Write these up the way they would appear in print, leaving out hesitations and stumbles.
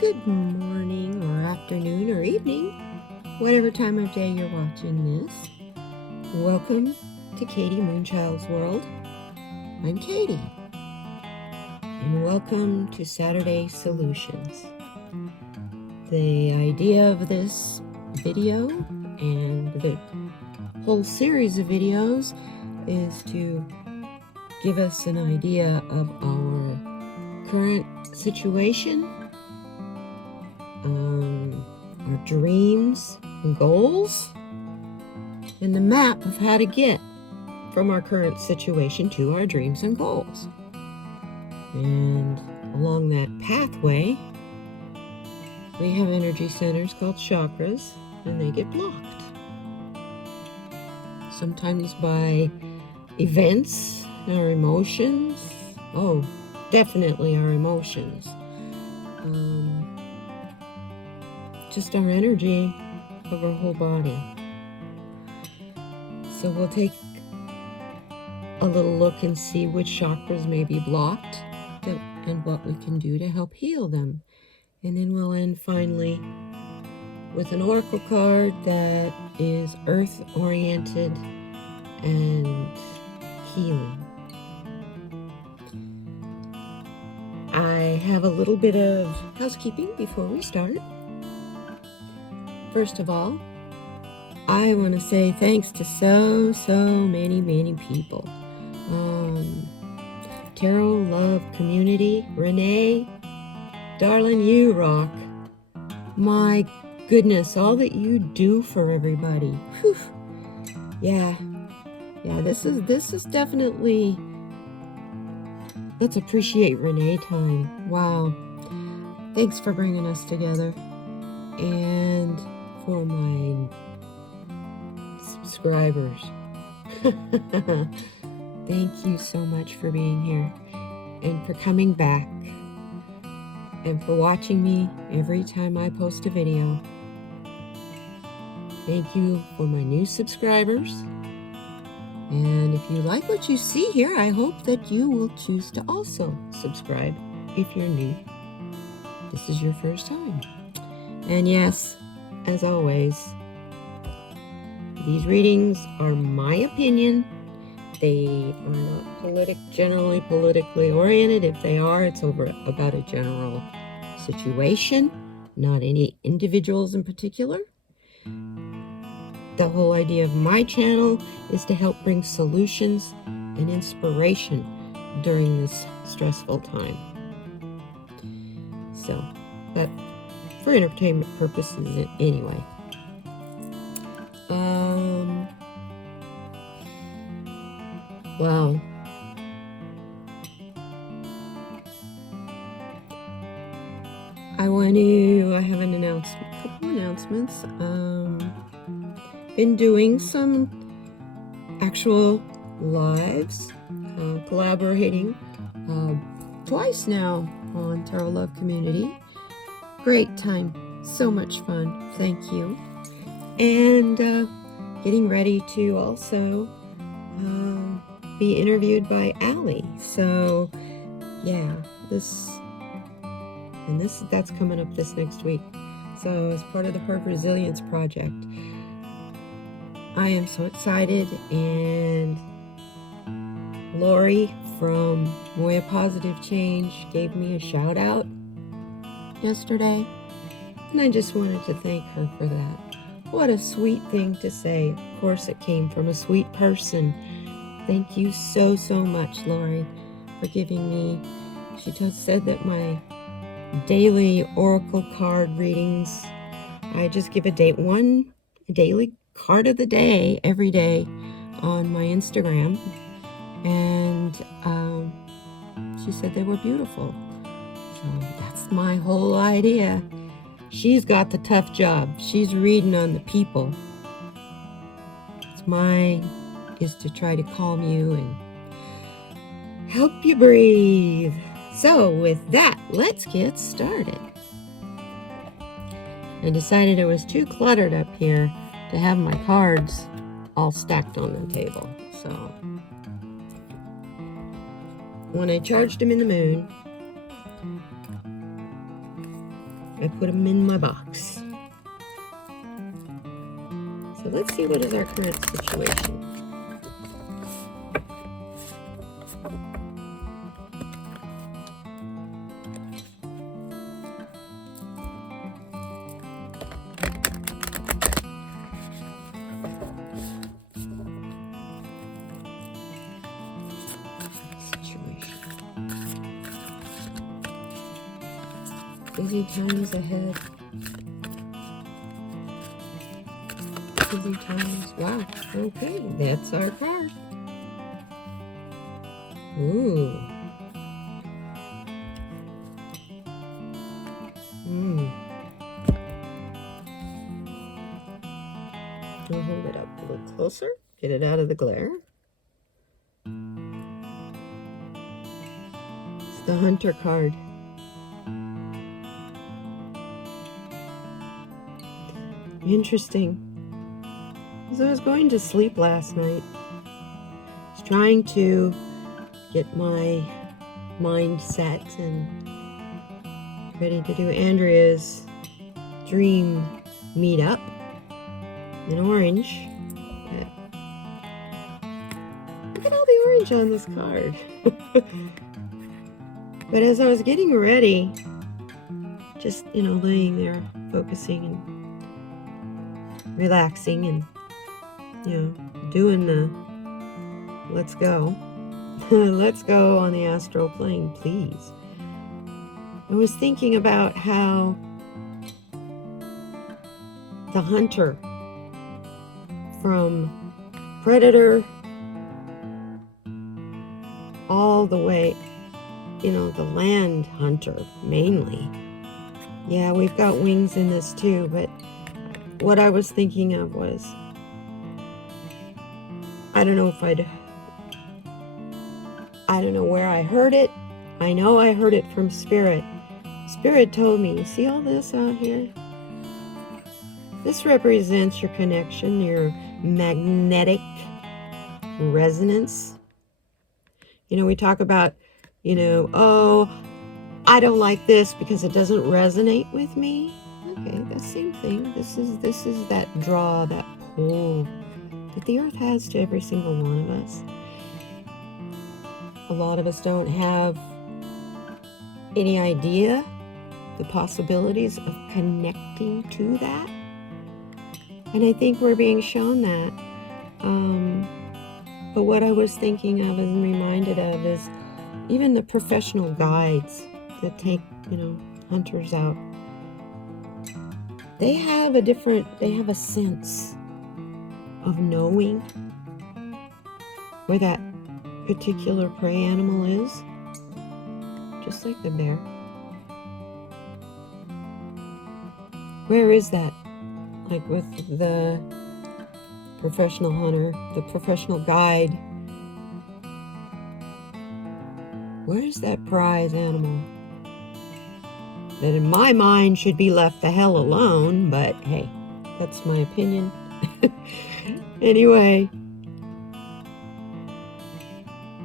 Good morning or afternoon or evening, whatever time of day you're watching this. Welcome to Katie Moonchild's World. I'm Katie, and welcome to Saturday Solutions. The idea of this video and the whole series of videos is to give us an idea of our current situation, our dreams and goals, and the map of how to get from our current situation to our dreams and goals. And along that pathway, we have energy centers called chakras, and they get blocked. Sometimes by events, our emotions. Oh, definitely our emotions. Just our energy of our whole body. So we'll take a little look and see which chakras may be blocked and what we can do to help heal them. And then we'll end finally with an oracle card that is earth-oriented and healing. I have a little bit of housekeeping before we start. First of all, I want to say thanks to so many people. Tarot Love Community, Rene, darling, you rock. My goodness, all that you do for everybody. Whew. Yeah, this is definitely, let's appreciate Rene time. Wow. Thanks for bringing us together. And for my subscribers, thank you so much for being here and for coming back and for watching me every time I post a video. Thank you for my new subscribers. And if you like what you see here, I hope that you will choose to also subscribe if you're new. This is your first time. And yes, as always, these readings are my opinion. They are not generally politically oriented. If they are, it's about a general situation, not any individuals in particular. The whole idea of my channel is to help bring solutions and inspiration during this stressful time. So, but for entertainment purposes anyway. Wow. I have a couple announcements. Been doing some actual lives, collaborating twice now on Tarot Love Community. Great time, so much fun, thank you. And getting ready to also be interviewed by Aley. So yeah, that's coming up this next week. So as part of the Heart Resilience Project, I am so excited. And Lori from Moya Positive Change gave me a shout out yesterday, and I just wanted to thank her for that. What a sweet thing to say. Of course, it came from a sweet person. Thank you so much, Lori, for giving me. She just said that my daily oracle card readings, I just give one daily card of the day every day on my Instagram, and she said they were beautiful. So that's my whole idea. She's got the tough job. She's reading on the people. Mine is to try to calm you and help you breathe. So with that, let's get started. I decided it was too cluttered up here to have my cards all stacked on the table. So when I charged them in the moon, I put them in my box. So let's see what is our current situation. Busy times ahead. Busy times. Wow. Okay, that's our card. Ooh. I'll hold it up a little closer. Get it out of the glare. It's the Hunter card. Interesting. As I was going to sleep last night, I was trying to get my mind set and ready to do Andrea's dream meetup in orange. Look at all the orange on this card. But as I was getting ready, just, laying there, focusing and relaxing and, doing the let's go. Let's go on the astral plane, please. I was thinking about how the hunter from predator all the way, the land hunter mainly. Yeah, we've got wings in this too, but what I was thinking of was, I don't know where I heard it. I know I heard it from Spirit. Spirit told me, you see all this out here? This represents your connection, your magnetic resonance. We talk about, oh, I don't like this because it doesn't resonate with me. Okay, the same thing. This is that draw, that pull that the earth has to every single one of us. A lot of us don't have any idea the possibilities of connecting to that. And I think we're being shown that. But what I was thinking of and reminded of is even the professional guides that take, hunters out. They have a sense of knowing where that particular prey animal is, just like the bear. Where is that? Like with the professional hunter, the professional guide. Where's that prize animal? That in my mind should be left the hell alone, but hey, that's my opinion. Anyway,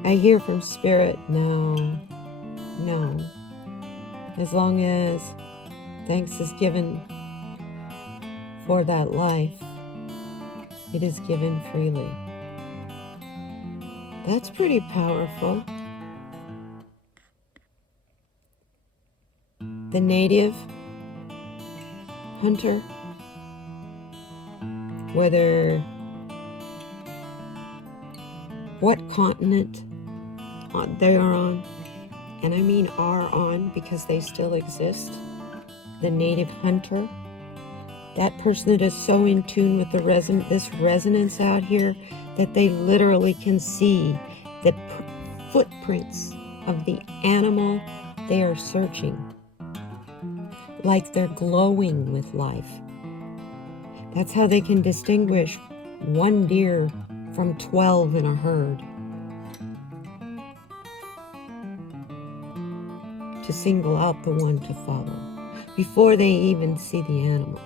I hear from Spirit, no. As long as thanks is given for that life, it is given freely. That's pretty powerful. The native hunter, whether what continent they are on, and I mean are on because they still exist, the native hunter, that person that is so in tune with this resonance out here that they literally can see the footprints of the animal they are searching, like they're glowing with life. That's how they can distinguish one deer from 12 in a herd. To single out the one to follow before they even see the animal.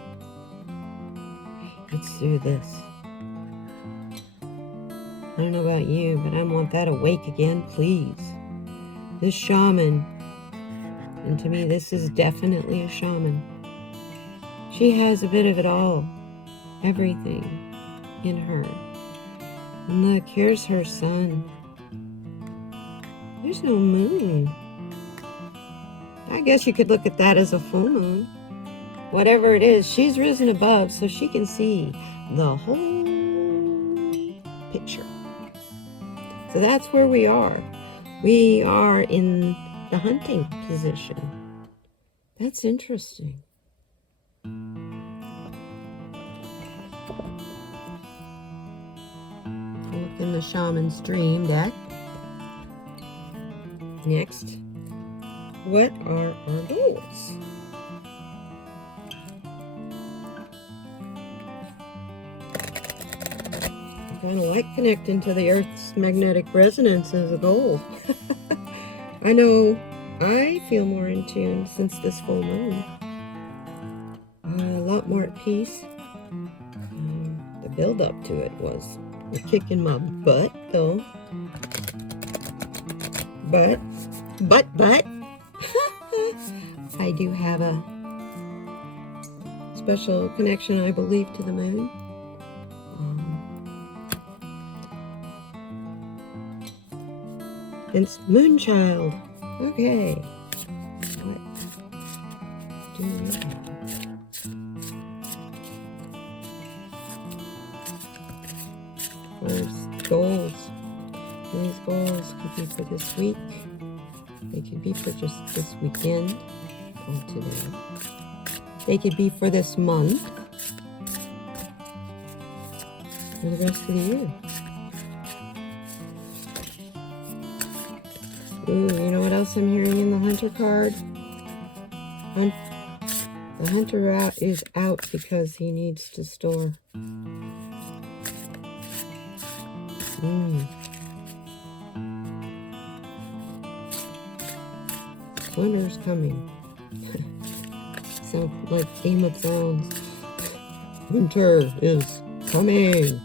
It's through this. I don't know about you, but I want that awake again, please. This shaman, and to me this is definitely a shaman, She has a bit of it all, everything in her. And look, here's her sun. There's no moon. I guess you could look at that as a full moon. Whatever it is, she's risen above so she can see the whole picture. So that's where we are. We are in the hunting position. That's interesting. Look in the Shaman's Dream deck. Next, what are our goals? I kind of like connecting to the Earth's magnetic resonance as a goal. I know I feel more in tune since this full moon. A lot more at peace. The build up to it was a kick in my butt, though. But, I do have a special connection, I believe, to the moon. It's Moonchild. Okay. What do we have? First, goals. These goals could be for this week. They could be for just this weekend or today. They could be for this month. For the rest of the year. Ooh, you know what else I'm hearing in the Hunter card? The Hunter is out because he needs to store. Winter's coming. Sounds like Game of Thrones. Winter is coming.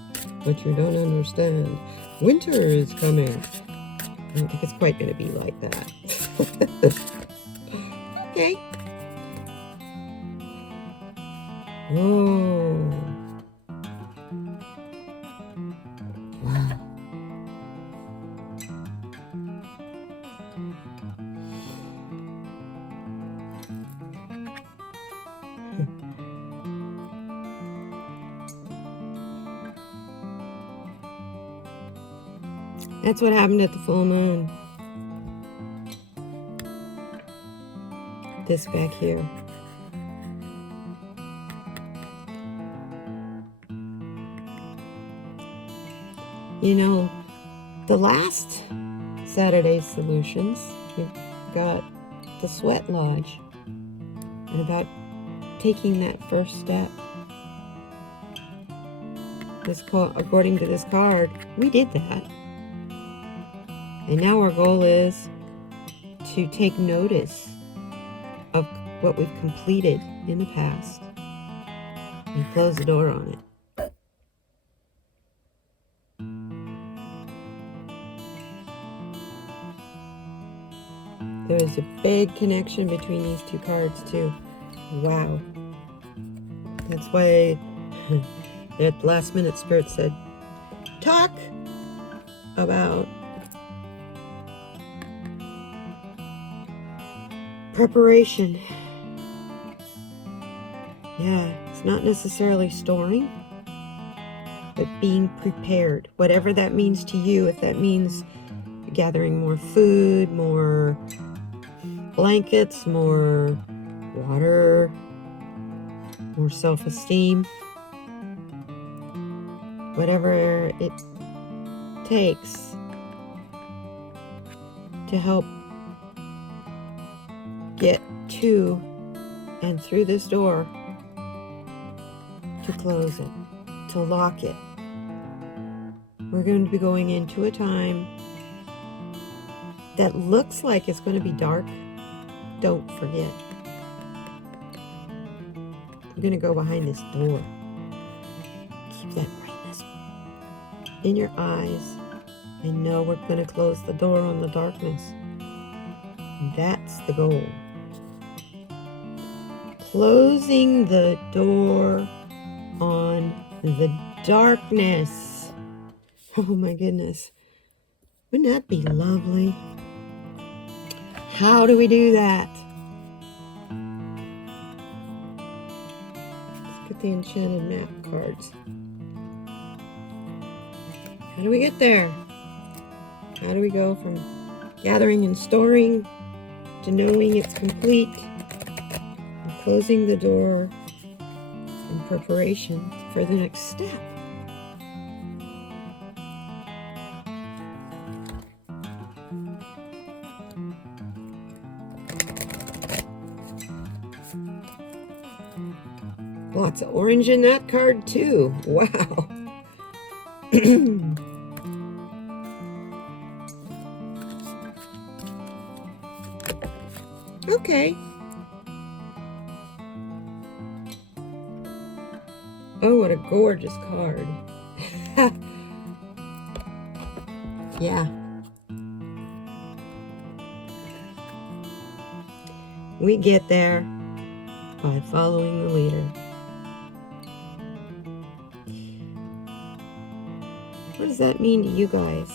But you don't understand. Winter is coming. I don't think it's quite going to be like that. Okay. Whoa. Wow. That's what happened at the full moon. This back here. You know, the last Saturday's solutions, we got the Sweat Lodge and about taking that first step. According to this card, we did that. And now our goal is to take notice of what we've completed in the past and close the door on it. There is a big connection between these two cards too. Wow. That's why that last minute Spirit said, talk about preparation. Yeah, it's not necessarily storing, but being prepared. Whatever that means to you, if that means gathering more food, more blankets, more water, more self-esteem, whatever it takes to help get to and through this door, to close it, to lock it. We're going to be going into a time that looks like it's going to be dark. Don't forget. We're going to go behind this door. Keep that brightness in your eyes. And know we're going to close the door on the darkness. That's the goal. closing the door on the darkness. Oh my goodness. Wouldn't that be lovely? How do we do that? Let's get the enchanted map cards. How do we get there? How do we go from gathering and storing to knowing it's complete and closing the door in preparation for the next step? Lots of orange in that card too. Wow. Okay. Oh, what a gorgeous card. Yeah. We get there by following the leader. What does that mean to you guys?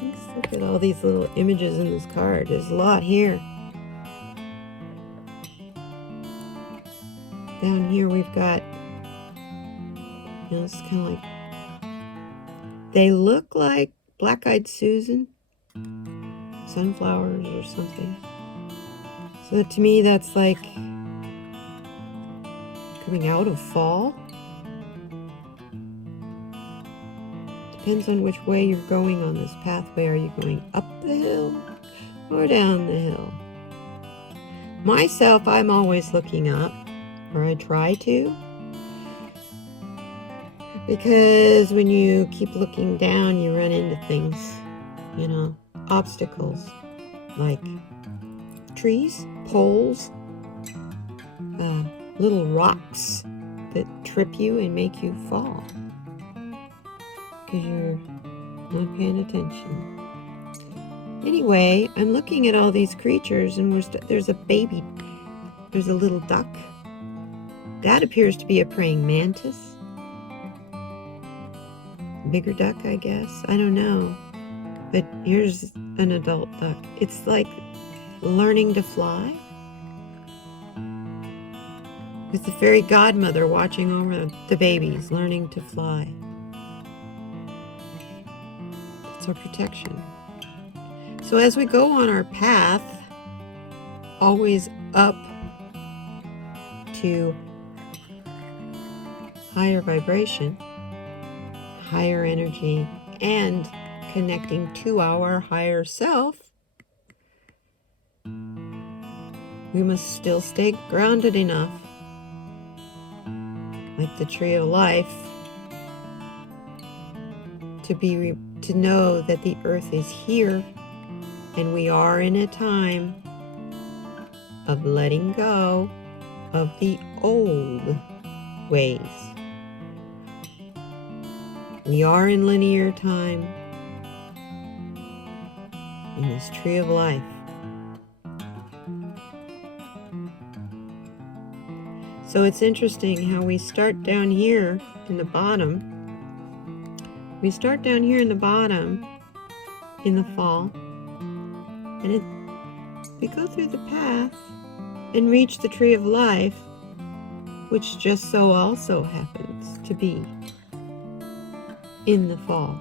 Let's look at all these little images in this card. There's a lot here. Down here we've got, it's kind of like, they look like black-eyed Susan, sunflowers or something. So to me that's like coming out of fall. Depends on which way you're going on this pathway. Are you going up the hill or down the hill? Myself, I'm always looking up, or I try to. Because when you keep looking down, you run into things, obstacles, like trees, poles, little rocks that trip you and make you fall. Because you're not paying attention. Anyway, I'm looking at all these creatures, and there's a baby. There's a little duck. That appears to be a praying mantis. Bigger duck, I guess. I don't know. But here's an adult duck. It's like learning to fly. With the fairy godmother watching over the babies, learning to fly. It's our protection. So as we go on our path, always up to higher vibration, higher energy, and connecting to our higher self, we must still stay grounded enough, like the tree of life, to know that the earth is here and we are in a time of letting go of the old ways. We are in linear time in this tree of life. So it's interesting how we start down here in the bottom. We start down here in the bottom in the fall, and we go through the path and reach the tree of life, which just so also happens to be in the fall.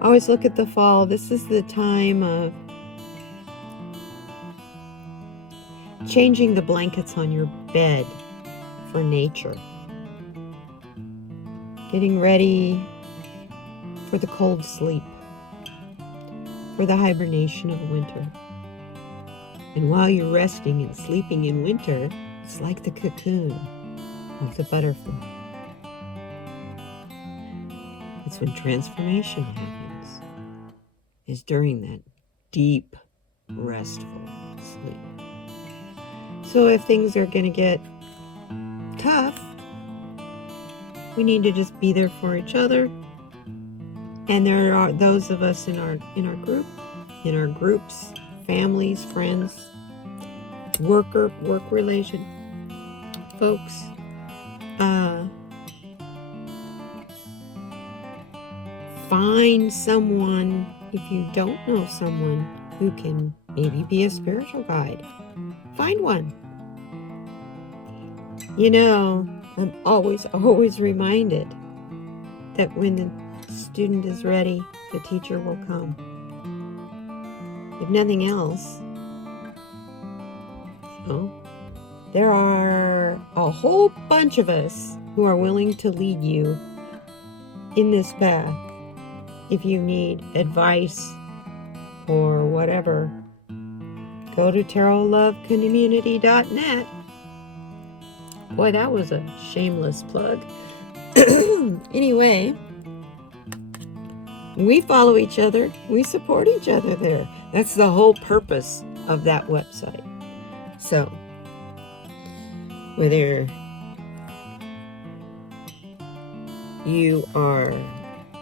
I always look at the fall. This is the time of changing the blankets on your bed for nature. Getting ready for the cold sleep, for the hibernation of winter. And while you're resting and sleeping in winter, it's like the cocoon of the butterfly. It's when transformation happens, is during that deep, restful sleep. So if things are going to get tough, we need to just be there for each other. And there are those of us in our group in our groups, families, friends, work relation. Folks, find someone, if you don't know someone, who can maybe be a spiritual guide. Find one. You know, I'm always reminded that when the student is ready, the teacher will come. If nothing else, there are a whole bunch of us who are willing to lead you in this path. If you need advice or whatever, go to tarotlovecommunity.net. Boy, that was a shameless plug. Anyway, we follow each other. We support each other there. That's the whole purpose of that website. So, whether you are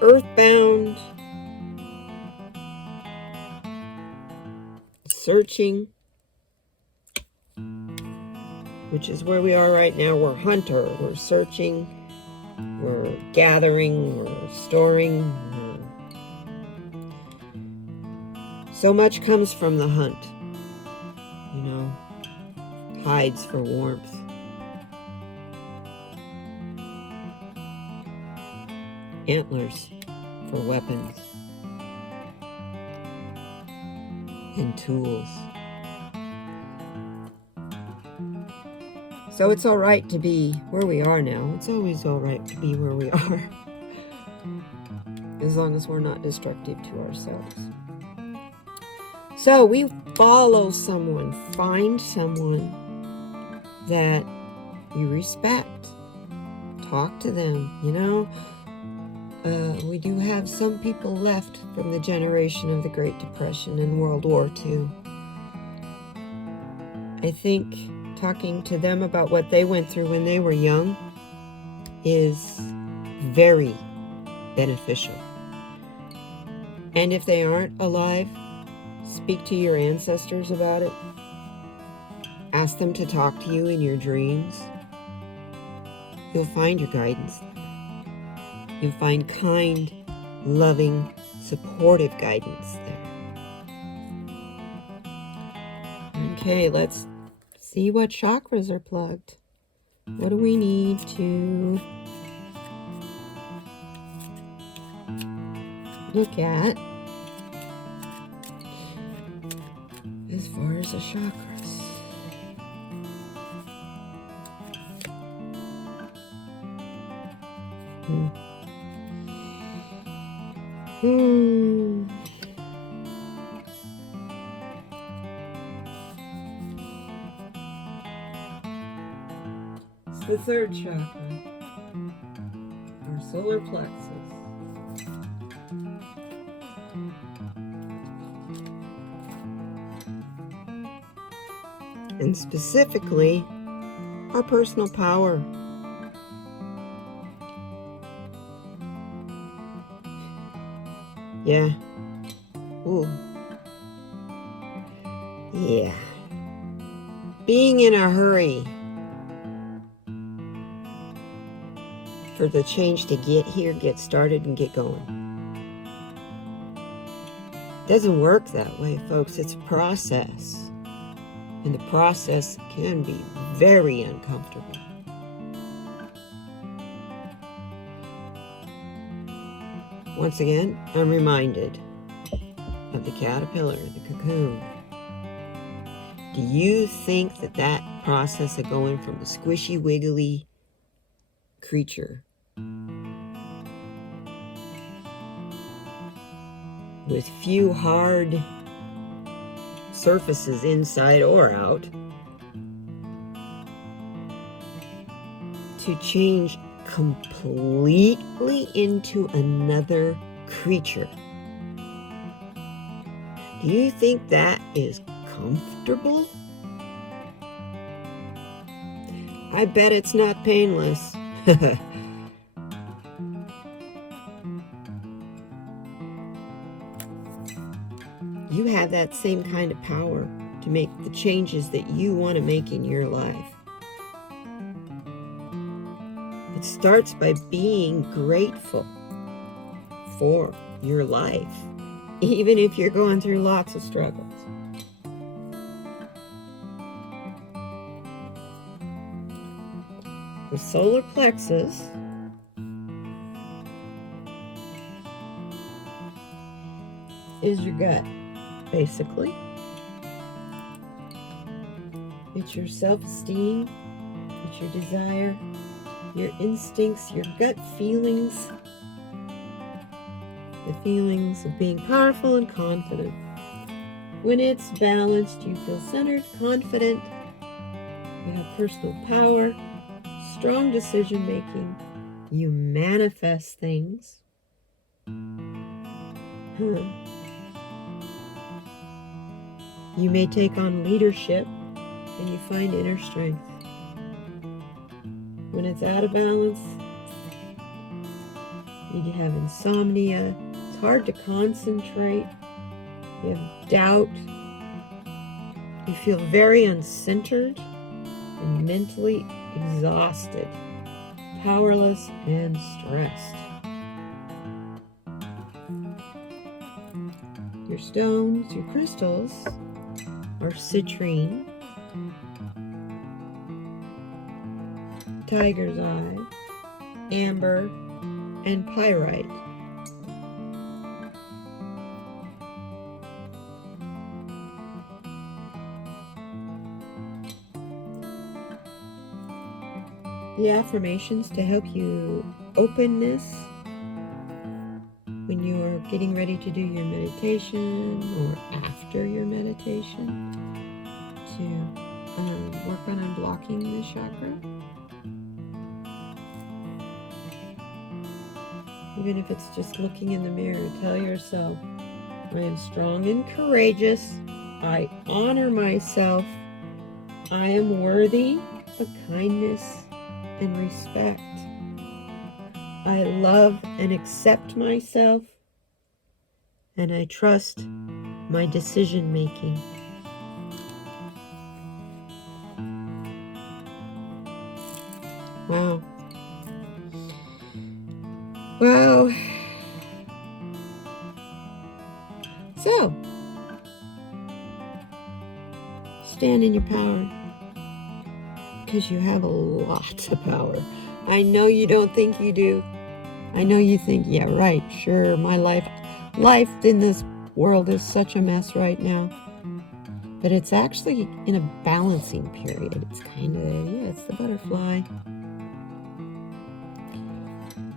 earthbound, searching, which is where we are right now. We're hunter, we're searching, we're gathering, we're storing. So much comes from the hunt, you know, hides for warmth. Antlers for weapons and tools. So it's all right to be where we are now. It's always all right to be where we are, as long as we're not destructive to ourselves. So we follow someone, find someone that you respect. Talk to them, you know. We do have some people left from the generation of the Great Depression and World War II. I think talking to them about what they went through when they were young is very beneficial. And if they aren't alive, speak to your ancestors about it. Ask them to talk to you in your dreams. You'll find your guidance. You'll find kind, loving, supportive guidance there. Okay, let's see what chakras are plugged. What do we need to look at as far as the chakras? It's the third chakra, our solar plexus. And specifically, our personal power. Yeah. Ooh. Yeah. Being in a hurry for the change to get here, get started, and get going. Doesn't work that way, folks. It's a process. And the process can be very uncomfortable. Once again, I'm reminded of the caterpillar, the cocoon. Do you think that that process of going from a squishy, wiggly creature with few hard surfaces inside or out to change completely into another creature? Do you think that is comfortable? I bet it's not painless. You you have that same kind of power to make the changes that you want to make in your life. It starts by being grateful for your life, even if you're going through lots of struggles. The solar plexus is your gut, basically. It's your self-esteem, it's your desire, your instincts, your gut feelings, the feelings of being powerful and confident. When it's balanced, you feel centered, confident, you have personal power, strong decision making, you manifest things. You may take on leadership and you find inner strength. When it's out of balance, you have insomnia, it's hard to concentrate, you have doubt, you feel very uncentered and mentally exhausted, powerless and stressed. Your stones, your crystals, are citrine, tiger's eye, amber, and pyrite. The affirmations to help you openness when you are getting ready to do your meditation or after your meditation to work on unblocking the chakra. Even if it's just looking in the mirror, tell yourself, I am strong and courageous. I honor myself. I am worthy of kindness and respect. I love and accept myself, and I trust my decision making. Wow. Wow. So, stand in your power, because you have a lot of power. I know you don't think you do. I know you think, yeah, right, sure, my life in this world is such a mess right now. But it's actually in a balancing period. It's kind of, yeah, it's the butterfly.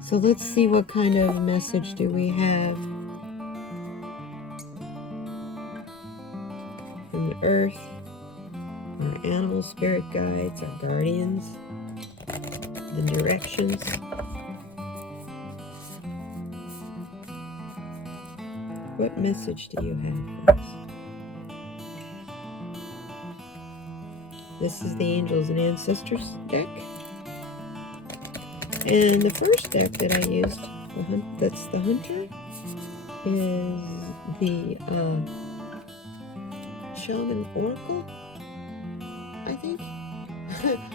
So let's see what kind of message do we have from the earth, our animal spirit guides, our guardians, the directions. What message do you have for us? This is the Angels and Ancestors deck. And the first deck that I used, that's the Hunter, is the Shaman Oracle, I think.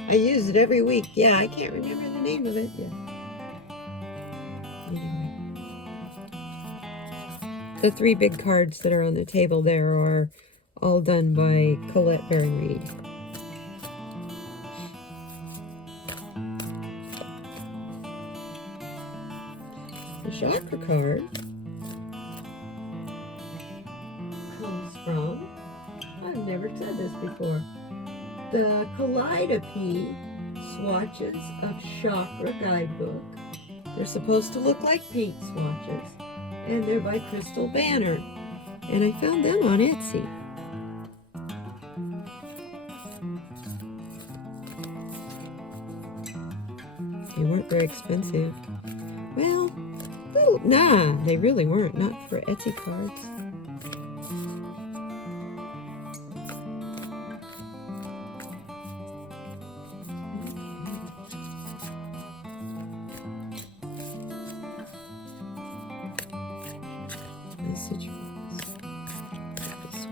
I use it every week. Yeah, I can't remember the name of it. Yeah. Anyway. The three big cards that are on the table there are all done by Colette Baron-Reed. The chakra card comes from, I've never said this before, the Kaleidopy Swatches of Chakra Guidebook. They're supposed to look like paint swatches, and they're by Crystal Banner, and I found them on Etsy. They weren't very expensive. Well, nah, they really weren't. Not for Etsy cards.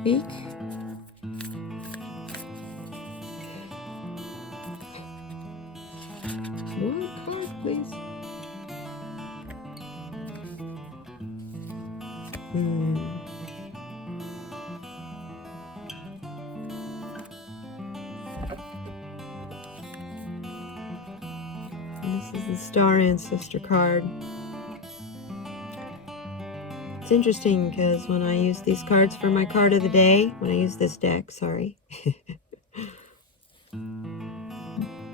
week. One card, please. This is the Star Ancestor card. It's interesting because when I use these cards for my card of the day, when I use this deck, sorry.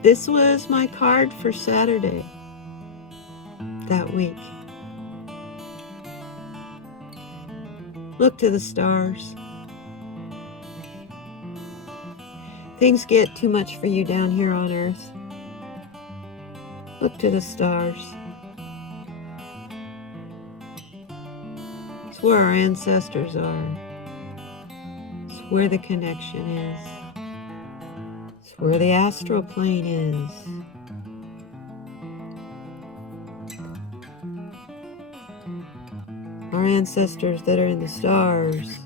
This was my card for Saturday that week. Look to the stars. Things get too much for you down here on Earth. Look to the stars. It's where our ancestors are. It's where the connection is. It's where the astral plane is. Our ancestors that are in the stars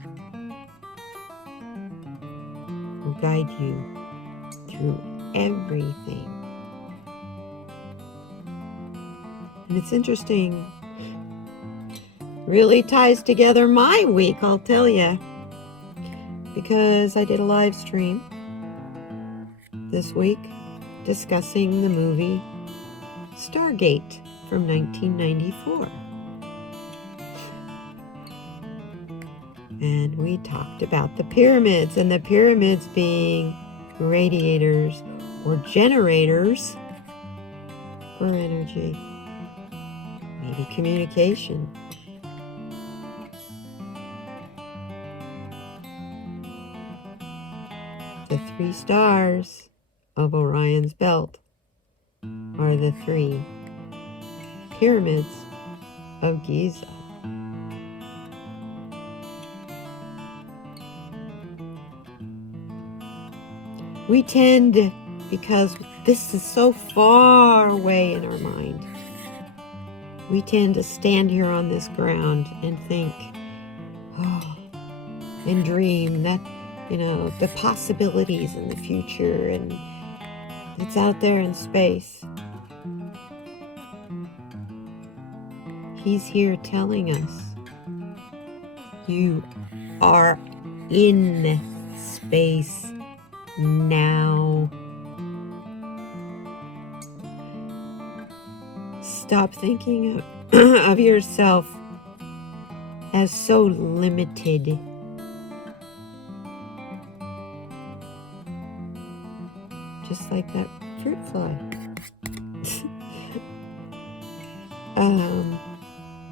will guide you through everything. And it's interesting, really ties together my week, I'll tell you, because I did a live stream this week discussing the movie Stargate from 1994. And we talked about the pyramids, and the pyramids being radiators or generators for energy, maybe communication. The 3 stars of Orion's belt are the 3 pyramids of Giza. We tend, because this is so far away in our mind, we tend to stand here on this ground and think, oh, and dream that, the possibilities in the future, and it's out there in space. He's here telling us, you are in space now. Stop thinking of yourself as so limited. Just like that fruit fly.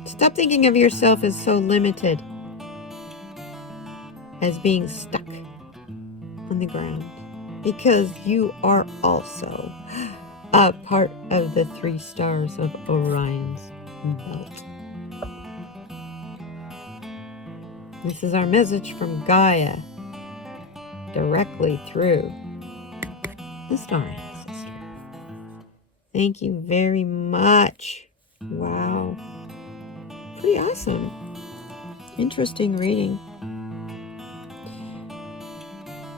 Stop thinking of yourself as so limited, as being stuck on the ground, because you are also a part of the 3 stars of Orion's belt. This is our message from Gaia, directly through the Star Ancestor. Thank you very much. Wow. Pretty awesome. Interesting reading.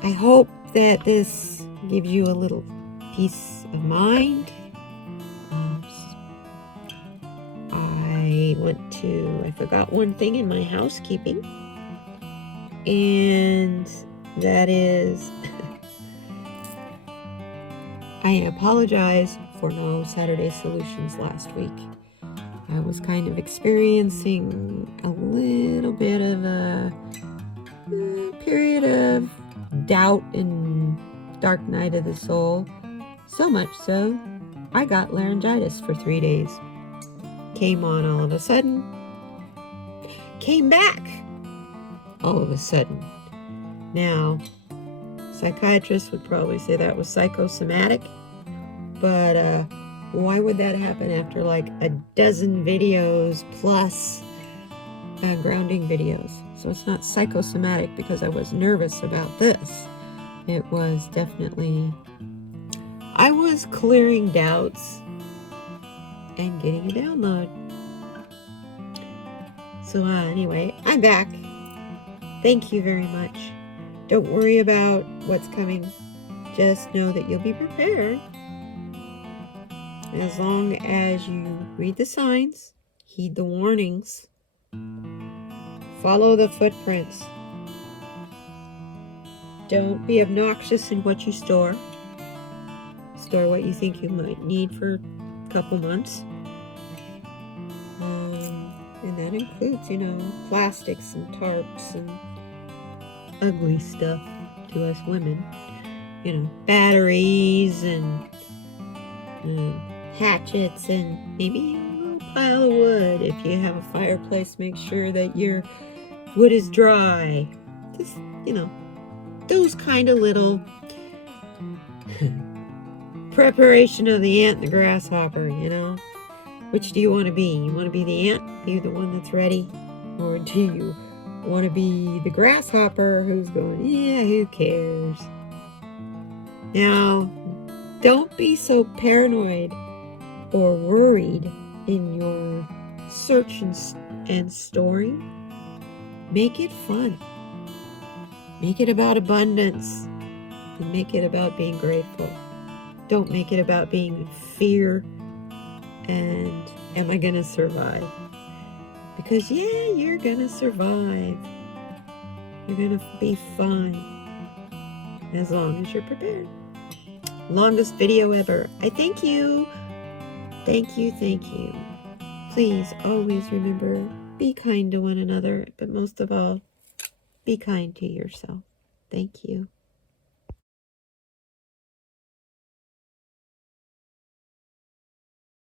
I hope that this gives you a little peace of mind. I forgot one thing in my housekeeping, and that is I apologize for no Saturday Solutions last week. I was kind of experiencing a little bit of a period of doubt and dark night of the soul. So much so, I got laryngitis for 3 days. Came on all of a sudden. Came back all of a sudden. Now, psychiatrists would probably say that was psychosomatic, but why would that happen after like a dozen videos plus grounding videos? So it's not psychosomatic because I was nervous about this. It was definitely, I was clearing doubts and getting a download. So anyway, I'm back. Thank you very much. Don't worry about what's coming. Just know that you'll be prepared. As long as you read the signs, heed the warnings, follow the footprints. Don't be obnoxious in what you store. Store what you think you might need for a couple months. And that includes, plastics and tarps and ugly stuff to us women. Batteries and hatchets and maybe a little pile of wood. If you have a fireplace, make sure that your wood is dry. Just, those kind of little preparation of the ant and the grasshopper, Which do you want to be? You want to be the ant, be the one that's ready? Or do you want to be the grasshopper who's going, yeah, who cares? Now, don't be so paranoid or worried in your search and storing. Make it fun. Make it about abundance. And make it about being grateful. Don't make it about being in fear and am I going to survive? Because, yeah, you're going to survive. You're going to be fine. As long as you're prepared. Longest video ever. I thank you. Thank you, thank you. Please always remember, be kind to one another, but most of all, be kind to yourself. Thank you.